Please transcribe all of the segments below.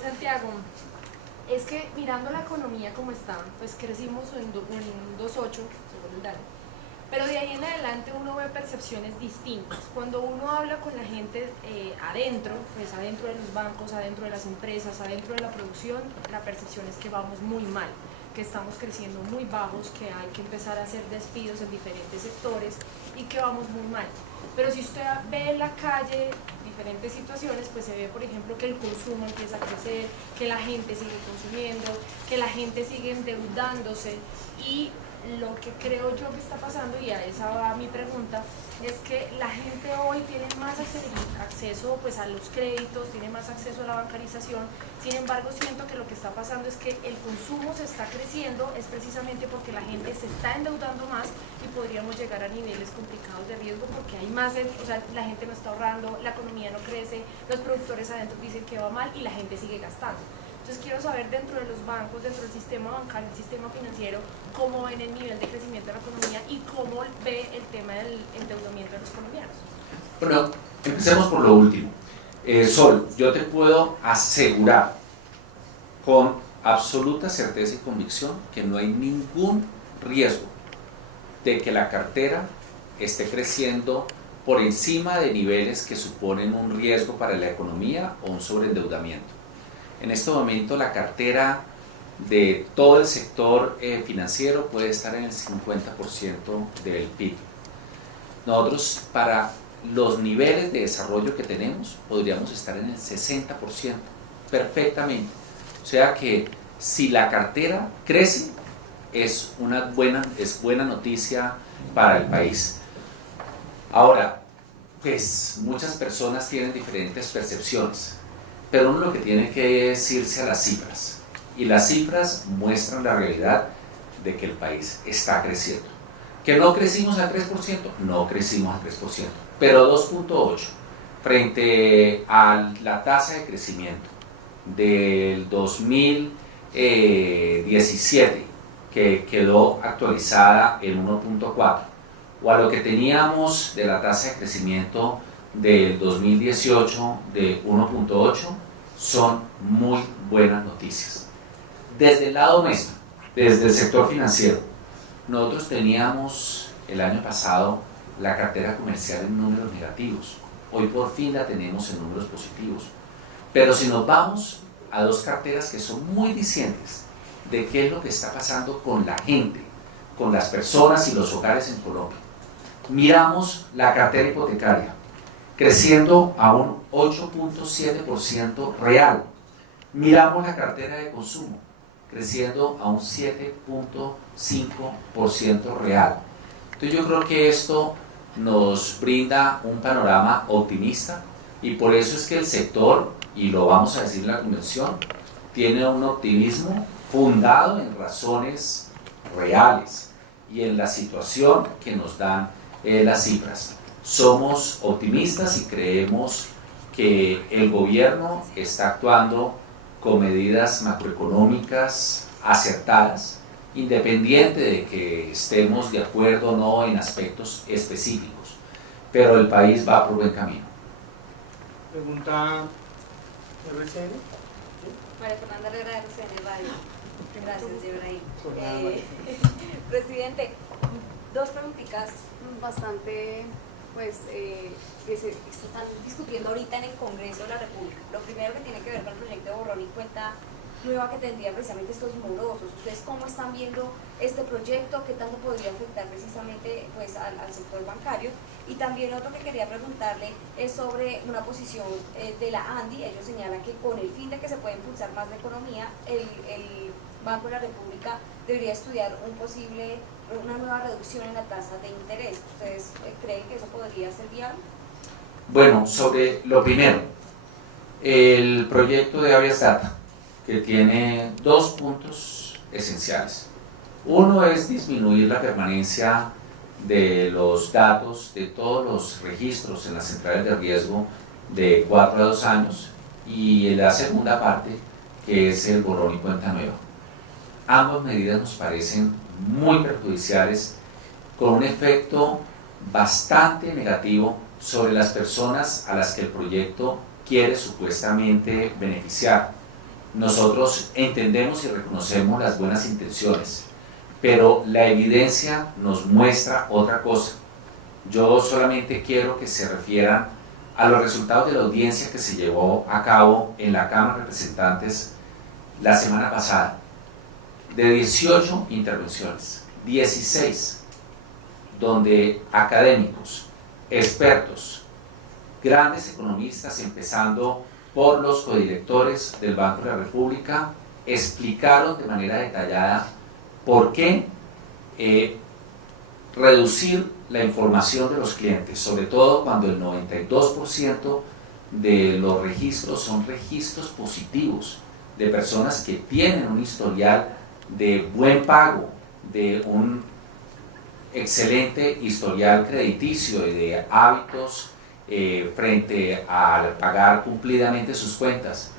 Santiago, es que mirando la economía como está, pues crecimos en 2,8 según el DANE, pero de ahí en adelante uno ve percepciones distintas. Cuando uno habla con la gente adentro, pues adentro de los bancos, adentro de las empresas, adentro de la producción, la percepción es que vamos muy mal, que estamos creciendo muy bajos, que hay que empezar a hacer despidos en diferentes sectores y que vamos muy mal. Pero si usted ve en la calle diferentes situaciones, pues se ve, por ejemplo, que el consumo empieza a crecer, que la gente sigue consumiendo, que la gente sigue endeudándose, y lo que creo yo que está pasando, y a esa va mi pregunta, es que la gente hoy tiene más acceso pues, a los créditos, tiene más acceso a la bancarización. Sin embargo, siento que lo que está pasando es que el consumo se está creciendo, es precisamente porque la gente se está endeudando más y podríamos llegar a niveles complicados de riesgo porque hay más, o sea, la gente no está ahorrando, la economía no crece, los productores adentro dicen que va mal y la gente sigue gastando. Entonces quiero saber, dentro de los bancos, dentro del sistema bancario, el sistema financiero, cómo ven el nivel de crecimiento de la economía y cómo ve el tema del endeudamiento de los colombianos. Bueno, empecemos por lo último. Sol, yo te puedo asegurar con absoluta certeza y convicción que no hay ningún riesgo de que la cartera esté creciendo por encima de niveles que suponen un riesgo para la economía o un sobreendeudamiento. En este momento la cartera de todo el sector financiero puede estar en el 50% del PIB. Nosotros, para los niveles de desarrollo que tenemos, podríamos estar en el 60% perfectamente. O sea que si la cartera crece, es buena noticia para el país. Ahora, pues muchas personas tienen diferentes percepciones, pero uno lo que tiene que es irse a las cifras, y las cifras muestran la realidad de que el país está creciendo. ¿Que no crecimos al 3%? No crecimos al 3%, pero 2,8% frente a la tasa de crecimiento del 2017, que quedó actualizada en 1,4%, o a lo que teníamos de la tasa de crecimiento del 2018 de 1,8%, son muy buenas noticias. Desde el lado nuestro, desde el sector financiero, nosotros teníamos el año pasado la cartera comercial en números negativos. Hoy por fin la tenemos en números positivos. Pero si nos vamos a dos carteras que son muy distintas de qué es lo que está pasando con la gente, con las personas y los hogares en Colombia, miramos la cartera hipotecaria creciendo a un 8,7% real. Miramos la cartera de consumo creciendo a un 7,5% real. Entonces yo creo que esto nos brinda un panorama optimista, y por eso es que el sector, y lo vamos a decir en la convención, tiene un optimismo fundado en razones reales y en la situación que nos dan las cifras. Somos optimistas y creemos que el gobierno está actuando con medidas macroeconómicas acertadas, independiente de que estemos de acuerdo o no en aspectos específicos, pero el país va por buen camino. Pregunta RCN. María Fernanda Herrera, RCN Radio. Gracias, Ibrahim. Presidente, dos preguntitas bastante, pues, que se están discutiendo ahorita en el Congreso de la República. Lo primero, que tiene que ver con el proyecto de borrón y cuenta nueva que tendría precisamente estos morosos. ¿Ustedes cómo están viendo este proyecto? ¿Qué tanto podría afectar precisamente pues, al sector bancario? Y también otro que quería preguntarle es sobre una posición de la ANDI. Ellos señalan que con el fin de que se pueda impulsar más la economía, el Banco de la República debería estudiar una nueva reducción en la tasa de interés. ¿Ustedes creen que eso podría ser viable? Bueno, sobre lo primero, el proyecto de Habeas Data, que tiene dos puntos esenciales. Uno es disminuir la permanencia de los datos de todos los registros en las centrales de riesgo de 4 a 2 años, y la segunda parte, que es el borrón y cuenta nueva. Ambas medidas nos parecen muy perjudiciales, con un efecto bastante negativo sobre las personas a las que el proyecto quiere supuestamente beneficiar. Nosotros entendemos y reconocemos las buenas intenciones, pero la evidencia nos muestra otra cosa. Yo solamente quiero que se refieran a los resultados de la audiencia que se llevó a cabo en la Cámara de Representantes la semana pasada. De 18 intervenciones, 16, donde académicos, expertos, grandes economistas, empezando por los codirectores del Banco de la República, explicaron de manera detallada por qué reducir la información de los clientes, sobre todo cuando el 92% de los registros son registros positivos, de personas que tienen un historial de buen pago, de un excelente historial crediticio y de hábitos frente a pagar cumplidamente sus cuentas.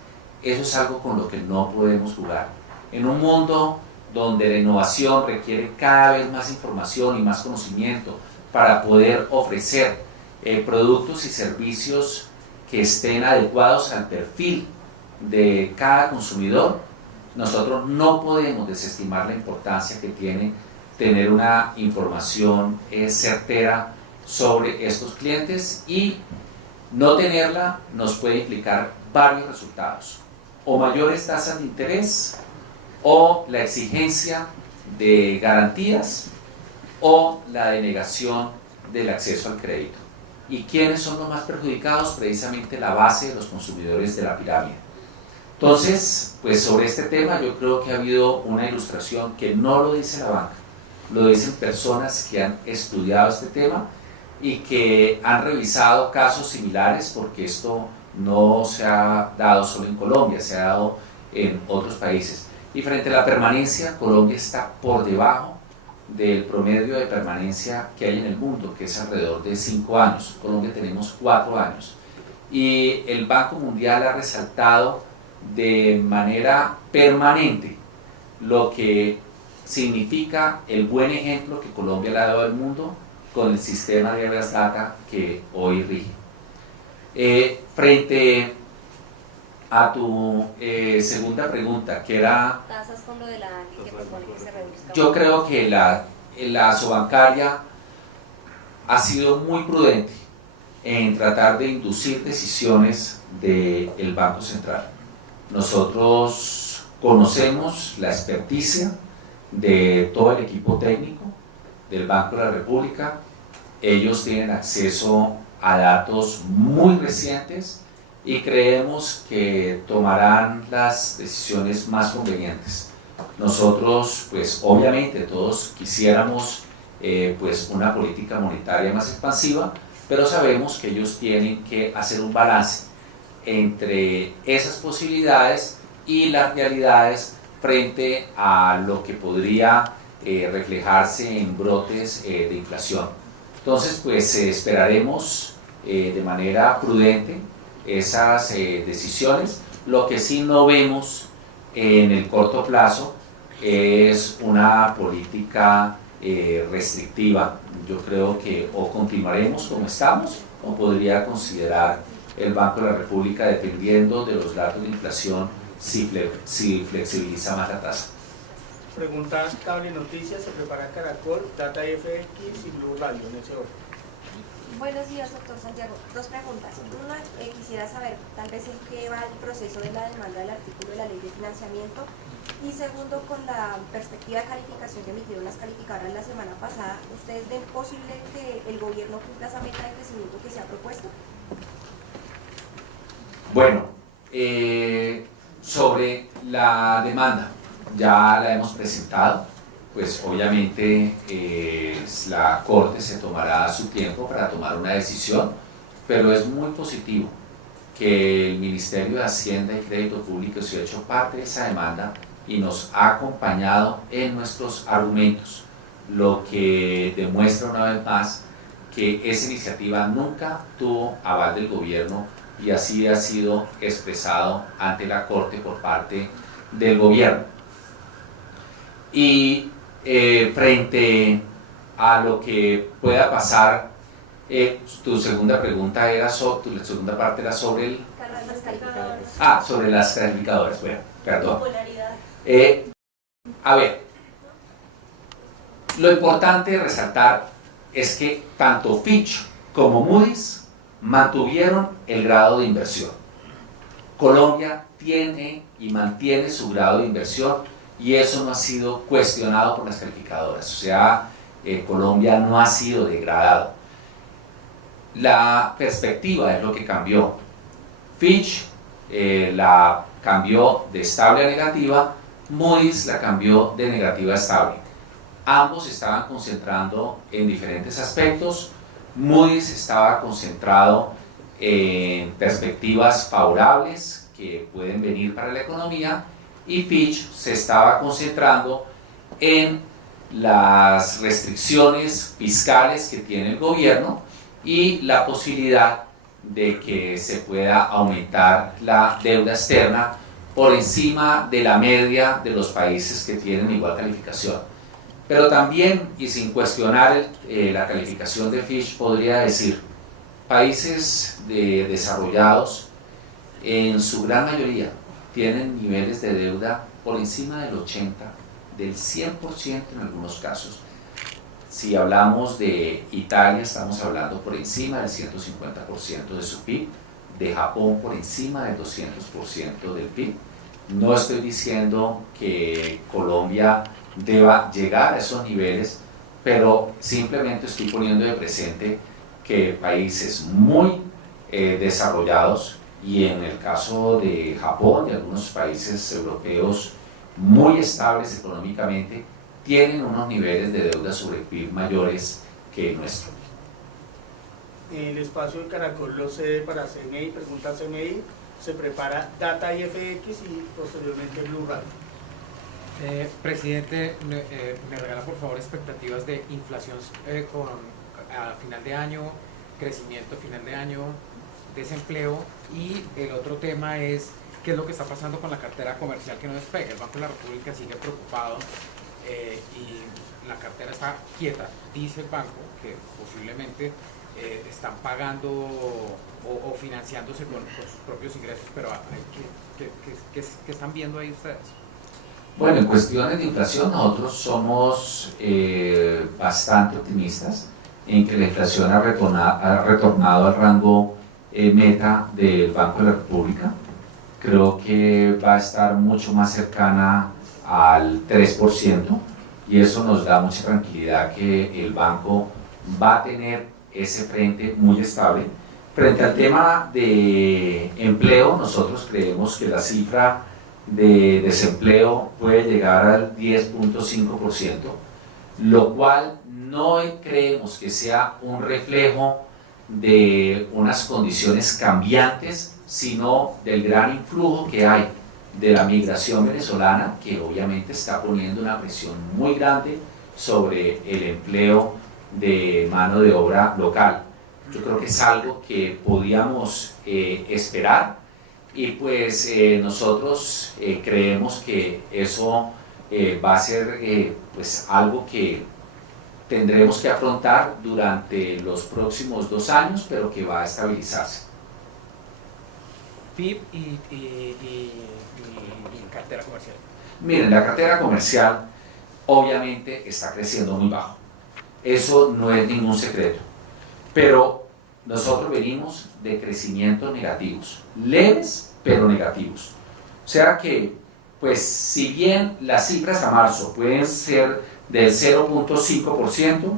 Eso es algo con lo que no podemos jugar. En un mundo donde la innovación requiere cada vez más información y más conocimiento para poder ofrecer productos y servicios que estén adecuados al perfil de cada consumidor, nosotros no podemos desestimar la importancia que tiene tener una información certera sobre estos clientes, y no tenerla nos puede implicar varios resultados: o mayores tasas de interés, o la exigencia de garantías, o la denegación del acceso al crédito. ¿Y quiénes son los más perjudicados? Precisamente la base de los consumidores de la pirámide. Entonces, pues sobre este tema yo creo que ha habido una ilustración que no lo dice la banca, lo dicen personas que han estudiado este tema y que han revisado casos similares, porque esto no se ha dado solo en Colombia, se ha dado en otros países. Y frente a la permanencia, Colombia está por debajo del promedio de permanencia que hay en el mundo, que es alrededor de 5 años. En Colombia tenemos 4 años. Y el Banco Mundial ha resaltado de manera permanente lo que significa el buen ejemplo que Colombia le ha dado al mundo con el sistema de Reverse Data que hoy rige. Frente a tu segunda pregunta, que era... Tasas con lo de la ANI que propone que se reduzca. Yo creo que la Asobancaria ha sido muy prudente en tratar de inducir decisiones del Banco Central. Nosotros conocemos la experticia de todo el equipo técnico del Banco de la República. Ellos tienen acceso a datos muy recientes y creemos que tomarán las decisiones más convenientes. Nosotros, pues obviamente todos quisiéramos pues una política monetaria más expansiva, pero sabemos que ellos tienen que hacer un balance entre esas posibilidades y las realidades frente a lo que podría reflejarse en brotes de inflación. Entonces, pues esperaremos de manera prudente esas decisiones. Lo que sí no vemos en el corto plazo es una política restrictiva. Yo creo que o continuaremos como estamos, o podría considerar el Banco de la República, dependiendo de los datos de inflación, si flexibiliza más la tasa. Pregunta Cable Noticias, se prepara Caracol, Data FX y Blue Radio en ese orden. Buenos días, doctor Santiago. 2 preguntas. Una, quisiera saber tal vez en qué va el proceso de la demanda del artículo de la ley de financiamiento. Y segundo, con la perspectiva de calificación que emitieron las calificadoras la semana pasada, ¿ustedes ven posible que el gobierno cumpla esa meta de crecimiento que se ha propuesto? Bueno, sobre la demanda, ya la hemos presentado, pues obviamente la Corte se tomará su tiempo para tomar una decisión, pero es muy positivo que el Ministerio de Hacienda y Crédito Público se haya hecho parte de esa demanda y nos ha acompañado en nuestros argumentos, lo que demuestra una vez más que esa iniciativa nunca tuvo aval del gobierno, y así ha sido expresado ante la Corte por parte del gobierno. Y frente a lo que pueda pasar Tu segunda pregunta era la segunda parte era sobre el... Las calificadoras. sobre las calificadoras, bueno, perdón. Popularidad. A ver, lo importante de resaltar es que tanto Fitch como Moody's mantuvieron el grado de inversión. Colombia tiene y mantiene su grado de inversión y eso no ha sido cuestionado por las calificadoras, o sea, Colombia no ha sido degradado. La perspectiva es lo que cambió. Fitch la cambió de estable a negativa, Moody's la cambió de negativa a estable. Ambos estaban concentrando en diferentes aspectos. Moody's estaba concentrado en perspectivas favorables que pueden venir para la economía y Fitch se estaba concentrando en las restricciones fiscales que tiene el gobierno y la posibilidad de que se pueda aumentar la deuda externa por encima de la media de los países que tienen igual calificación. Pero también, y sin cuestionar la calificación de Fitch, podría decir, países desarrollados, en su gran mayoría, tienen niveles de deuda por encima del 80%, del 100% en algunos casos. Si hablamos de Italia, estamos hablando por encima del 150% de su PIB, de Japón por encima del 200% del PIB. No estoy diciendo que Colombia deba llegar a esos niveles, pero simplemente estoy poniendo de presente que países muy desarrollados, y en el caso de Japón y algunos países europeos muy estables económicamente, tienen unos niveles de deuda sobre PIB mayores que el nuestro. El espacio de Caracol lo cede para CMI, pregunta CMI, se prepara Data IFX y posteriormente Blue Radio. Presidente, me regala por favor expectativas de inflación a final de año, crecimiento a final de año, desempleo, y el otro tema es qué es lo que está pasando con la cartera comercial que no despega. El Banco de la República sigue preocupado y la cartera está quieta. Dice el banco que posiblemente están pagando o financiándose con sus propios ingresos, pero ¿qué están viendo ahí ustedes? Bueno, en cuestiones de inflación nosotros somos bastante optimistas en que la inflación ha retornado al rango meta del Banco de la República. Creo que va a estar mucho más cercana al 3% y eso nos da mucha tranquilidad que el banco va a tener ese frente muy estable. Frente al tema de empleo, nosotros creemos que la cifra de desempleo puede llegar al 10.5%, lo cual no creemos que sea un reflejo de unas condiciones cambiantes, sino del gran influjo que hay de la migración venezolana, que obviamente está poniendo una presión muy grande sobre el empleo de mano de obra local. Yo creo que es algo que podíamos esperar y pues nosotros creemos que eso va a ser pues algo que tendremos que afrontar durante los próximos 2 años, pero que va a estabilizarse. PIB y cartera comercial. Miren, la cartera comercial obviamente está creciendo muy bajo. Eso no es ningún secreto. Pero nosotros venimos de crecimientos negativos, leves pero negativos. O sea que, pues si bien las cifras a marzo pueden ser del 0.5%,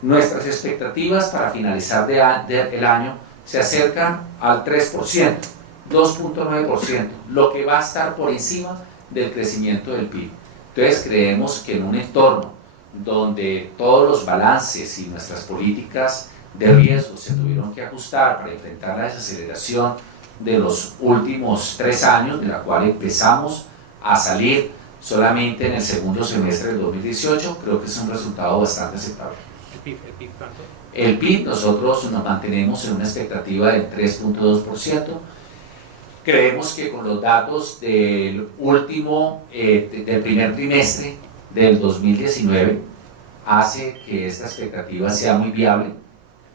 nuestras expectativas para finalizar el año se acercan al 3%, 2.9%, lo que va a estar por encima del crecimiento del PIB. Entonces creemos que en un entorno donde todos los balances y nuestras políticas de riesgo se tuvieron que ajustar para enfrentar la desaceleración de los últimos 3 años, de la cual empezamos a salir solamente en el segundo semestre del 2018, creo que es un resultado bastante aceptable. ¿El PIB cuánto? El PIB nosotros nos mantenemos en una expectativa del 3.2%. Creemos que con los datos del del primer trimestre del 2019 hace que esta expectativa sea muy viable.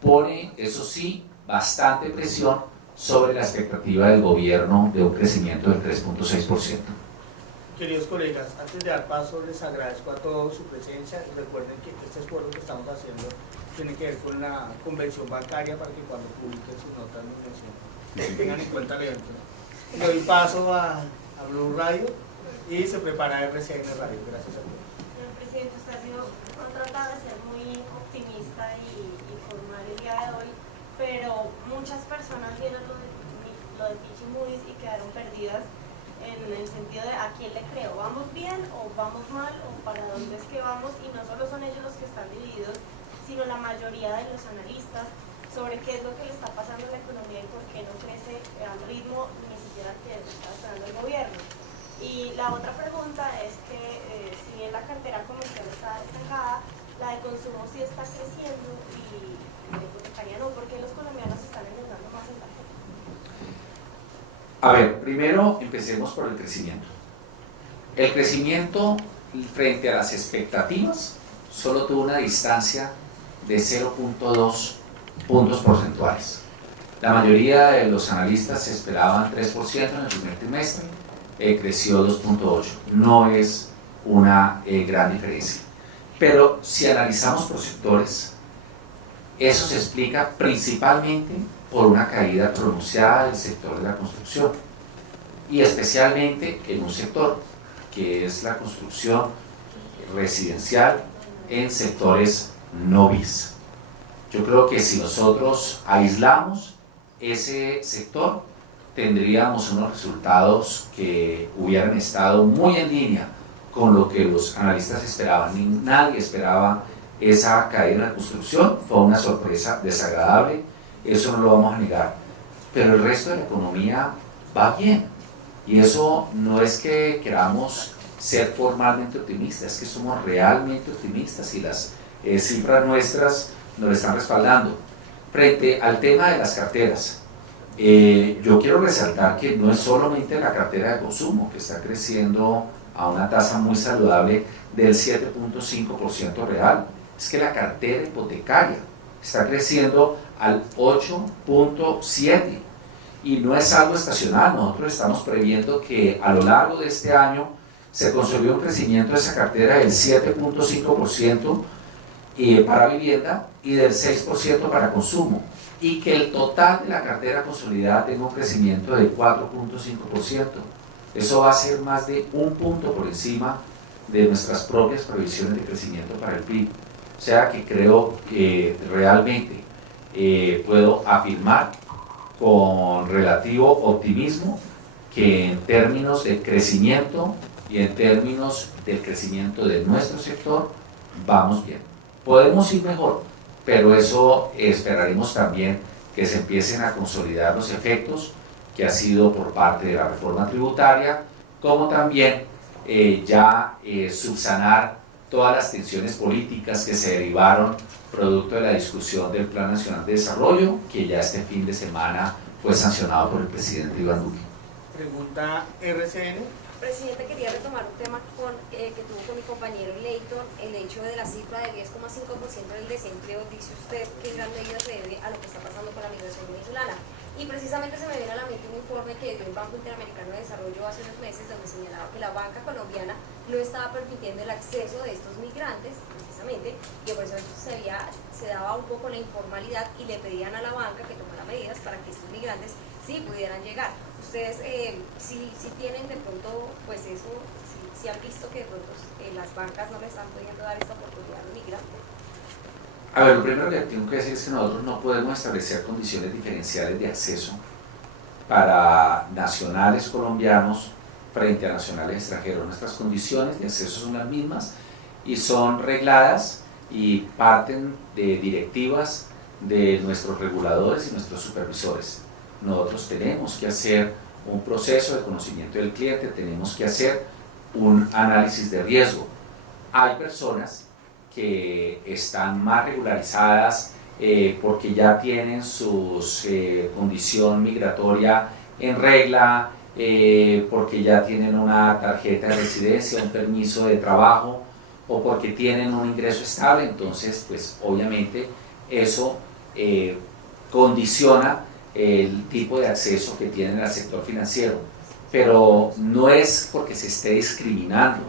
pone, eso sí, bastante presión sobre la expectativa del gobierno de un crecimiento del 3.6%. Queridos colegas, antes de dar paso les agradezco a todos su presencia y recuerden que este esfuerzo que estamos haciendo tiene que ver con la convención bancaria para que cuando publiquen sus notas nos mencionen, tengan en cuenta el evento. Le doy paso a Blue Radio y se prepara RCN Radio. Gracias a todos. Señor presidente, usted ha tratado de ser muy optimista y formal el día de hoy, pero muchas personas vieron lo de Fitch y Moody's y quedaron perdidas en el sentido de a quién le creo, ¿vamos bien o vamos mal o para dónde es que vamos? Y no solo son ellos los que están divididos, sino la mayoría de los analistas sobre qué es lo que le está pasando a la economía y por qué no crece al ritmo ni siquiera que está esperando el gobierno. Y la otra pregunta es que si bien la cartera comercial está estancada, la de consumo sí está creciendo y la hipotecaria no, ¿por qué los colombianos están endeudando más en tarjeta? A ver, primero empecemos por el crecimiento. El crecimiento frente a las expectativas solo tuvo una distancia de 0.2 puntos porcentuales. La mayoría de los analistas esperaban 3% en el primer trimestre, creció 2.8%. No es una gran diferencia. Pero si analizamos por sectores, eso se explica principalmente por una caída pronunciada del sector de la construcción y especialmente en un sector que es la construcción residencial en sectores no bis. Yo creo que si nosotros aislamos ese sector, tendríamos unos resultados que hubieran estado muy en línea con lo que los analistas esperaban. Nadie esperaba esa caída en la construcción, fue una sorpresa desagradable, eso no lo vamos a negar, pero el resto de la economía va bien, y eso no es que queramos ser formalmente optimistas, es que somos realmente optimistas y las cifras nuestras nos lo están respaldando. Frente al tema de las carteras, yo quiero resaltar que no es solamente la cartera de consumo que está creciendo a una tasa muy saludable del 7.5% real, es que la cartera hipotecaria está creciendo al 8.7%, y no es algo estacional. Nosotros estamos previendo que a lo largo de este año se consolide un crecimiento de esa cartera del 7.5% para vivienda y del 6% para consumo, y que el total de la cartera consolidada tenga un crecimiento del 4.5%. Eso va a ser más de un punto por encima de nuestras propias previsiones de crecimiento para el PIB. O sea que creo que realmente puedo afirmar con relativo optimismo que en términos de crecimiento y en términos del crecimiento de nuestro sector vamos bien. Podemos ir mejor, pero eso esperaremos también que se empiecen a consolidar los efectos que ha sido por parte de la reforma tributaria, como también subsanar todas las tensiones políticas que se derivaron producto de la discusión del Plan Nacional de Desarrollo, que ya este fin de semana fue sancionado por el presidente Iván Duque. Pregunta RCN. Presidente, quería retomar un tema que tuvo con mi compañero Leighton, el hecho de la cifra del 10,5% del desempleo. Dice usted que en gran medida se debe a lo que está pasando con la migración venezolana. Y precisamente se me viene a la mente un informe que dio el Banco Interamericano de Desarrollo hace unos meses, donde señalaba que la banca colombiana no estaba permitiendo el acceso de estos migrantes, precisamente, y por eso se daba un poco la informalidad y le pedían a la banca que tomara medidas para que estos migrantes sí pudieran llegar. Ustedes si tienen de pronto, pues eso, si han visto que de pronto las bancas no le están pudiendo dar esta oportunidad a los migrantes. A ver, lo primero que tengo que decir es que nosotros no podemos establecer condiciones diferenciales de acceso para nacionales colombianos frente a nacionales extranjeros. Nuestras condiciones de acceso son las mismas y son regladas y parten de directivas de nuestros reguladores y nuestros supervisores. Nosotros tenemos que hacer un proceso de conocimiento del cliente, tenemos que hacer un análisis de riesgo. Hay personas que están más regularizadas porque ya tienen su condición migratoria en regla, porque ya tienen una tarjeta de residencia, un permiso de trabajo, o porque tienen un ingreso estable. Entonces, pues obviamente eso condiciona el tipo de acceso que tienen al sector financiero, pero no es porque se esté discriminando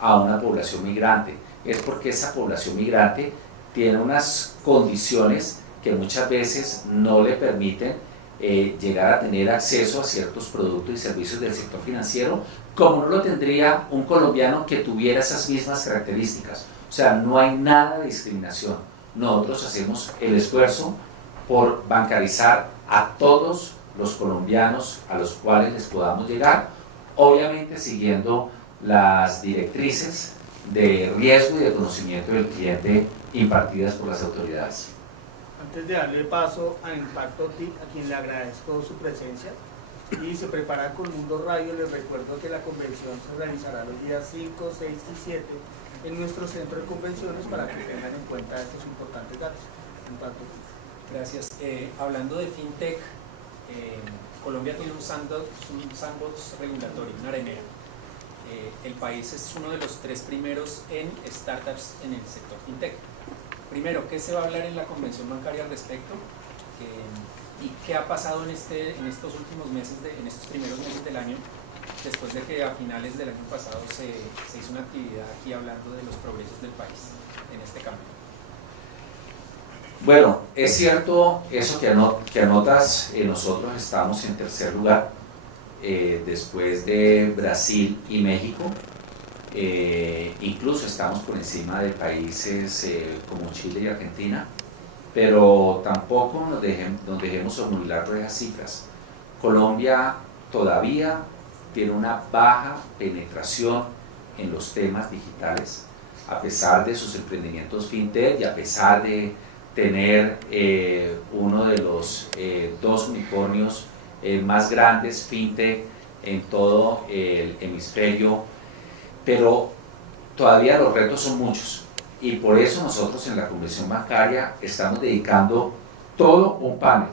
a una población migrante, es porque esa población migrante tiene unas condiciones que muchas veces no le permiten llegar a tener acceso a ciertos productos y servicios del sector financiero, como no lo tendría un colombiano que tuviera esas mismas características. O sea, no hay nada de discriminación. Nosotros hacemos el esfuerzo por bancarizar a todos los colombianos a los cuales les podamos llegar, obviamente siguiendo las directrices de riesgo y de conocimiento del cliente impartidas por las autoridades. Antes de darle paso a Impacto TIC, a quien le agradezco su presencia, y se prepara con Mundo Radio, les recuerdo que la convención se realizará los días 5, 6 y 7 en nuestro centro de convenciones para que tengan en cuenta estos importantes datos. Impacto TIC. Gracias. Hablando de FinTech, Colombia tiene un sandbox regulatorio, una arenera. El país es uno de los 3 primeros en startups en el sector FinTech. Primero, ¿qué se va a hablar en la convención bancaria al respecto? ¿Y qué ha pasado en estos últimos meses, en estos primeros meses del año, después de que a finales del año pasado se hizo una actividad aquí hablando de los progresos del país en este campo? Bueno, es cierto eso que anotas, nosotros estamos en tercer lugar, después de Brasil y México, incluso estamos por encima de países como Chile y Argentina, pero tampoco nos dejemos obnubilar por esas cifras. Colombia todavía tiene una baja penetración en los temas digitales, a pesar de sus emprendimientos fintech y a pesar de tener uno de los 2 unicornios más grandes fintech en todo el hemisferio, pero todavía los retos son muchos y por eso nosotros en la Convención Bancaria estamos dedicando todo un panel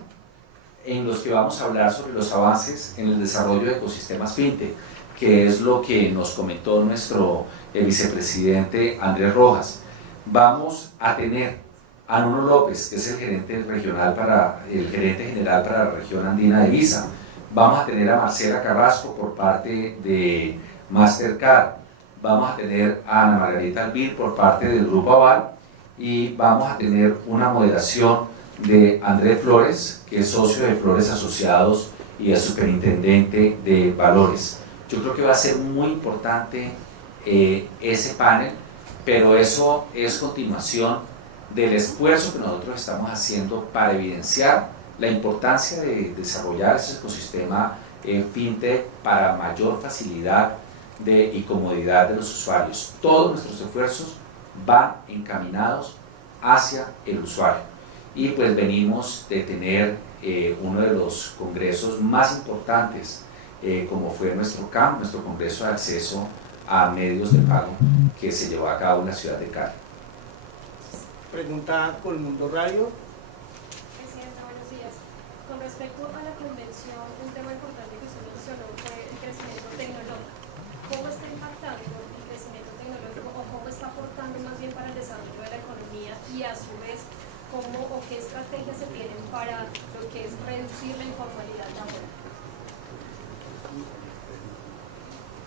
en los que vamos a hablar sobre los avances en el desarrollo de ecosistemas fintech, que es lo que nos comentó nuestro vicepresidente Andrés Rojas. Vamos a tener a Nuno López, que es el gerente general para la región andina de Visa. Vamos a tener a Marcela Carrasco por parte de Mastercard. Vamos a tener a Ana Margarita Albir por parte del Grupo Aval y vamos a tener una moderación de Andrés Flores, que es socio de Flores Asociados y es superintendente de valores. Yo creo que va a ser muy importante ese panel, pero eso es continuación del esfuerzo que nosotros estamos haciendo para evidenciar la importancia de desarrollar ese ecosistema fintech para mayor facilidad y comodidad de los usuarios. Todos nuestros esfuerzos van encaminados hacia el usuario y pues venimos de tener uno de los congresos más importantes como fue nuestro CAM, nuestro Congreso de Acceso a Medios de Pago, que se llevó a cabo en la ciudad de Cali. Pregunta con Mundo Radio. Presidenta, buenos días. Con respecto a la convención, un tema importante que usted mencionó fue el crecimiento tecnológico. ¿Cómo está impactando el crecimiento tecnológico o cómo está aportando más bien para el desarrollo de la economía y a su vez cómo o qué estrategias se tienen para lo que es reducir la informalidad laboral?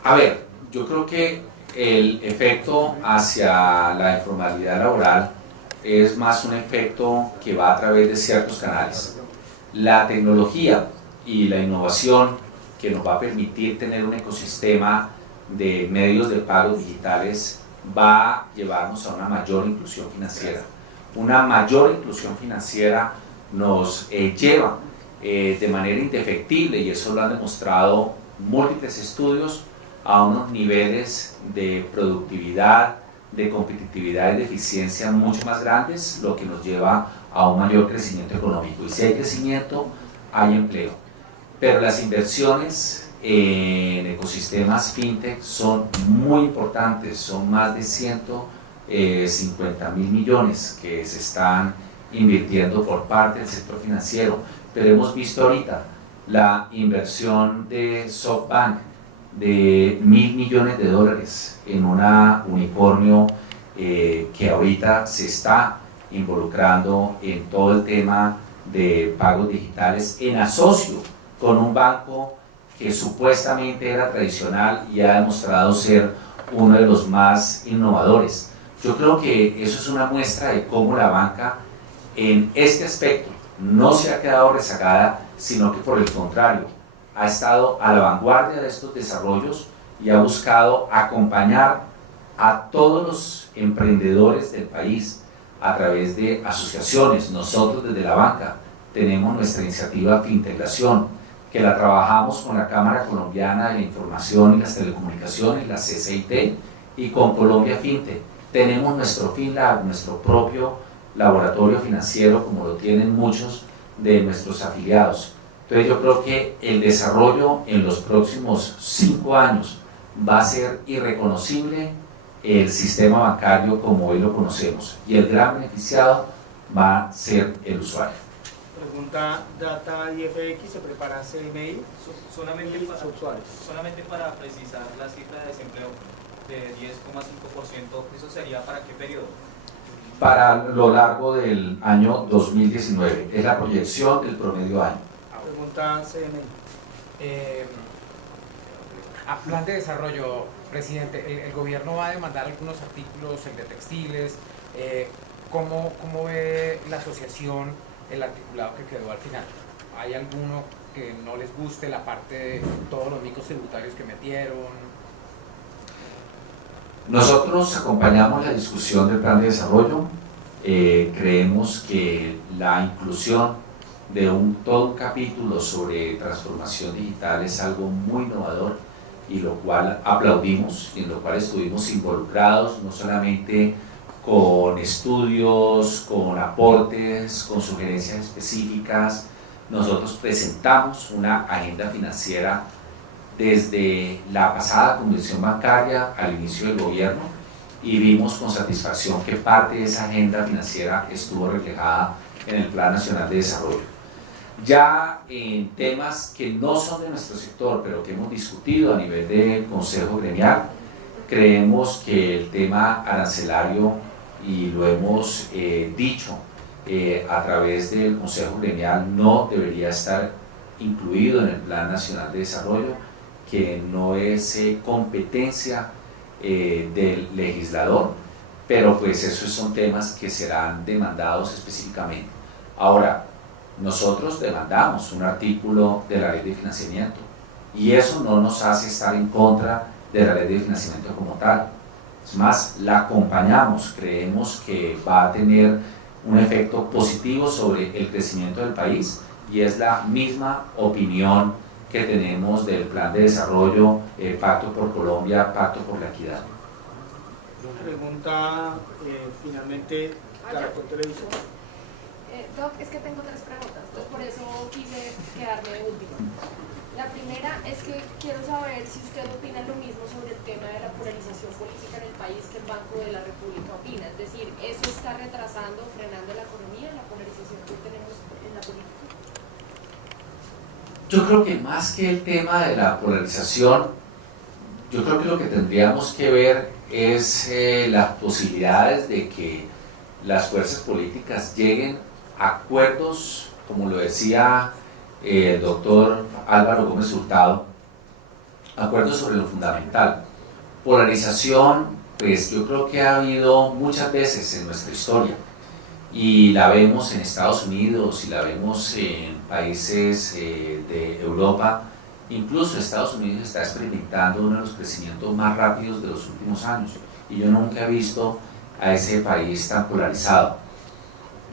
A ver, yo creo que el efecto hacia la informalidad laboral es más un efecto que va a través de ciertos canales. La tecnología y la innovación que nos va a permitir tener un ecosistema de medios de pago digitales va a llevarnos a una mayor inclusión financiera. Una mayor inclusión financiera nos lleva de manera indefectible, y eso lo han demostrado múltiples estudios, a unos niveles de productividad, de competitividad y de eficiencia mucho más grandes, lo que nos lleva a un mayor crecimiento económico. Y si hay crecimiento, hay empleo. Pero las inversiones en ecosistemas fintech son muy importantes, son más de 150.000 millones que se están invirtiendo por parte del sector financiero. Pero hemos visto ahorita la inversión de SoftBank de $1.000 millones en una unicornio que ahorita se está involucrando en todo el tema de pagos digitales en asocio con un banco que supuestamente era tradicional y ha demostrado ser uno de los más innovadores. Yo creo que eso es una muestra de cómo la banca en este aspecto no se ha quedado rezagada, sino que por el contrario, ha estado a la vanguardia de estos desarrollos y ha buscado acompañar a todos los emprendedores del país a través de asociaciones. Nosotros desde la banca tenemos nuestra iniciativa Fintegración, que la trabajamos con la Cámara Colombiana de la Información y las Telecomunicaciones, la CCIT, y con Colombia Fintech. Tenemos nuestro FinLab, nuestro propio laboratorio financiero, como lo tienen muchos de nuestros afiliados. Entonces yo creo que el desarrollo en los próximos 5 años va a ser irreconocible el sistema bancario como hoy lo conocemos, y el gran beneficiado va a ser el usuario. Pregunta Data IFX, ¿se prepara CMI? Solamente para precisar la cifra de desempleo de 10,5%, ¿eso sería para qué periodo? Para lo largo del año 2019, es la proyección del promedio año. Pregunta CMI. A plan de desarrollo, presidente, el gobierno va a demandar algunos artículos, el de textiles. ¿Cómo ve la asociación el articulado que quedó al final? ¿Hay alguno que no les guste, la parte de todos los micos tributarios que metieron? Nosotros acompañamos la discusión del plan de desarrollo. Creemos que la inclusión de todo un capítulo sobre transformación digital es algo muy innovador, y lo cual aplaudimos, y en lo cual estuvimos involucrados no solamente con estudios, con aportes, con sugerencias específicas. Nosotros presentamos una agenda financiera desde la pasada convención bancaria al inicio del gobierno, y vimos con satisfacción que parte de esa agenda financiera estuvo reflejada en el Plan Nacional de Desarrollo. Ya en temas que no son de nuestro sector, pero que hemos discutido a nivel de Consejo Gremial, creemos que el tema arancelario, y lo hemos dicho a través del Consejo Gremial, no debería estar incluido en el Plan Nacional de Desarrollo, que no es competencia del legislador, pero pues esos son temas que serán demandados específicamente. Ahora, nosotros demandamos un artículo de la ley de financiamiento, y eso no nos hace estar en contra de la ley de financiamiento como tal. Es más, la acompañamos, creemos que va a tener un efecto positivo sobre el crecimiento del país, y es la misma opinión que tenemos del Plan de Desarrollo, Pacto por Colombia, Pacto por la Equidad. Pregunta finalmente Caracol Televisión. Doc, es que tengo 3 preguntas, entonces por eso quise quedarme de último. La primera es que quiero saber si usted opina lo mismo sobre el tema de la polarización política en el país que el Banco de la República opina. Es decir, ¿eso está retrasando o frenando la economía, la polarización que tenemos en la política? Yo creo que más que el tema de la polarización, yo creo que lo que tendríamos que ver es las posibilidades de que las fuerzas políticas lleguen a acuerdos, como lo decía el doctor Álvaro Gómez Hurtado, acuerdos sobre lo fundamental. Polarización, pues yo creo que ha habido muchas veces en nuestra historia, y la vemos en Estados Unidos y la vemos en países de Europa. Incluso Estados Unidos está experimentando uno de los crecimientos más rápidos de los últimos años, y yo nunca he visto a ese país tan polarizado.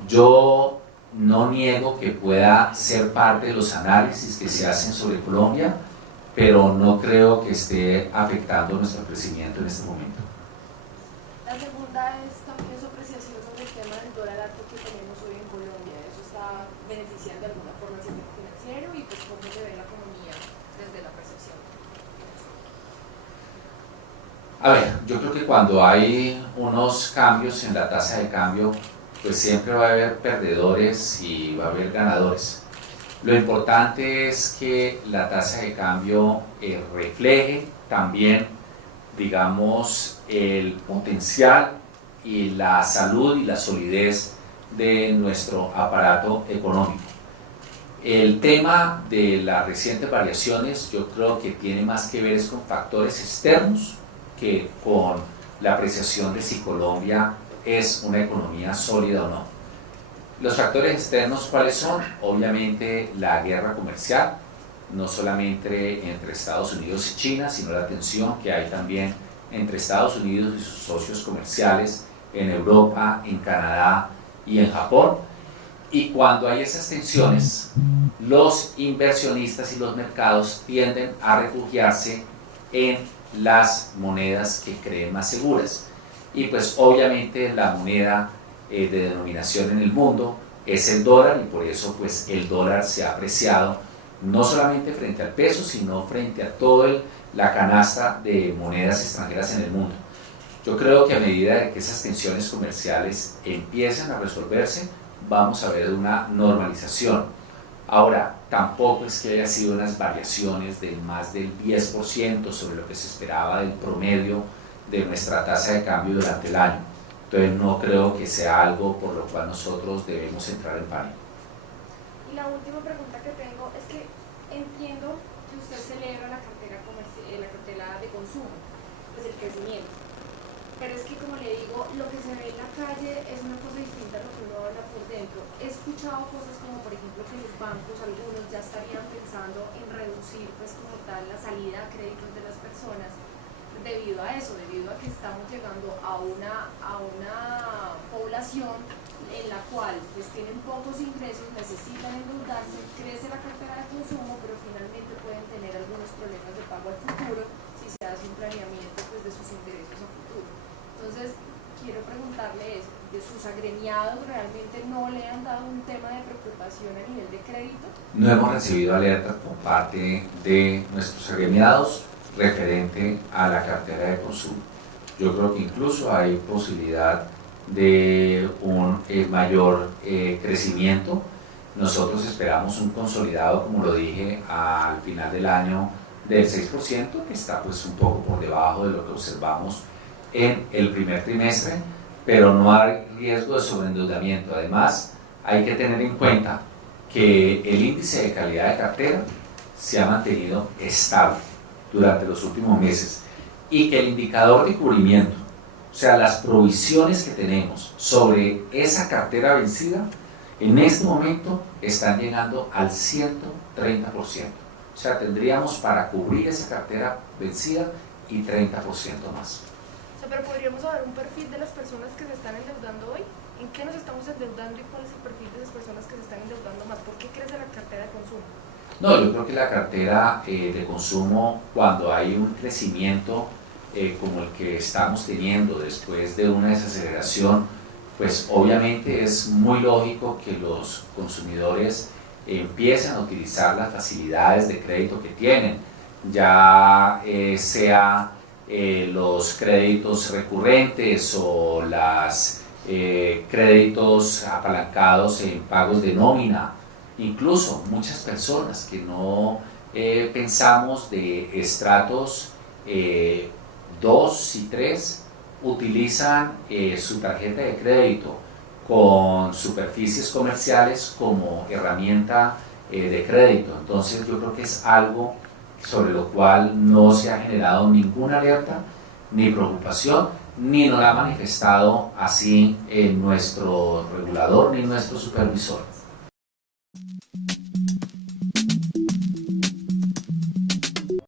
Yo no niego que pueda ser parte de los análisis que se hacen sobre Colombia, pero no creo que esté afectando nuestro crecimiento en este momento. La segunda es también su apreciación sobre el tema del dólar alto que tenemos hoy en Colombia. ¿Eso está beneficiando de alguna forma al sistema financiero? Y pues cómo se ve la economía desde la percepción. A ver, yo creo que cuando hay unos cambios en la tasa de cambio, pues siempre va a haber perdedores y va a haber ganadores. Lo importante es que la tasa de cambio refleje también, digamos, el potencial y la salud y la solidez de nuestro aparato económico. El tema de las recientes variaciones yo creo que tiene más que ver es con factores externos que con la apreciación de si Colombia es una economía sólida o no. Los factores externos, ¿cuáles son? Obviamente la guerra comercial, no solamente entre Estados Unidos y China, sino la tensión que hay también entre Estados Unidos y sus socios comerciales en Europa, en Canadá y en Japón. Y cuando hay esas tensiones, los inversionistas y los mercados tienden a refugiarse en las monedas que creen más seguras. Y pues obviamente la moneda de denominación en el mundo es el dólar, y por eso pues el dólar se ha apreciado no solamente frente al peso, sino frente a toda la canasta de monedas extranjeras en el mundo. Yo creo que a medida de que esas tensiones comerciales empiecen a resolverse, vamos a ver una normalización. Ahora, tampoco es que haya sido unas variaciones de más del 10% sobre lo que se esperaba del promedio de nuestra tasa de cambio durante el año. Entonces no creo que sea algo por lo cual nosotros debemos entrar en pánico. Y la última pregunta que tengo es que entiendo que usted celebra la cartera de consumo, pues el crecimiento. Pero es que, como le digo, lo que se ve en la calle es una cosa distinta a lo que uno habla por dentro. He escuchado cosas como, por ejemplo, que los bancos, algunos, ya estarían pensando en reducir, pues como tal, la salida a créditos de las personas debido a eso, debido a que estamos llegando a una población en la cual pues tienen pocos ingresos, necesitan endeudarse, crece la cartera de consumo, pero finalmente pueden tener algunos problemas de pago al futuro si se hace un planeamiento pues, de sus ingresos a futuro. Entonces, quiero preguntarle eso, ¿de sus agremiados realmente no le han dado un tema de preocupación a nivel de crédito? No hemos recibido alertas por parte de nuestros agremiados referente a la cartera de consumo. Yo creo que incluso hay posibilidad de un mayor crecimiento. Nosotros esperamos un consolidado, como lo dije, al final del año del 6%, que está pues un poco por debajo de lo que observamos en el primer trimestre, pero no hay riesgo de sobreendeudamiento. Además, hay que tener en cuenta que el índice de calidad de cartera se ha mantenido estable durante los últimos meses y que el indicador de cubrimiento, o sea, las provisiones que tenemos sobre esa cartera vencida, en este momento están llegando al 130%. O sea, tendríamos para cubrir esa cartera vencida y 30% más. O sea, pero podríamos saber un perfil de las personas que se están endeudando hoy. ¿En qué nos estamos endeudando y cuál es el perfil de esas personas que se están endeudando más? ¿Por qué crece la cartera de consumo? No, yo creo que la cartera de consumo, cuando hay un crecimiento como el que estamos teniendo después de una desaceleración, pues obviamente es muy lógico que los consumidores empiecen a utilizar las facilidades de crédito que tienen, ya sea los créditos recurrentes o los créditos apalancados en pagos de nómina. Incluso muchas personas que no pensamos de estratos 2 y 3 utilizan su tarjeta de crédito con superficies comerciales como herramienta de crédito. Entonces yo creo que es algo sobre lo cual no se ha generado ninguna alerta ni preocupación, ni nos la ha manifestado así nuestro regulador ni nuestro supervisor.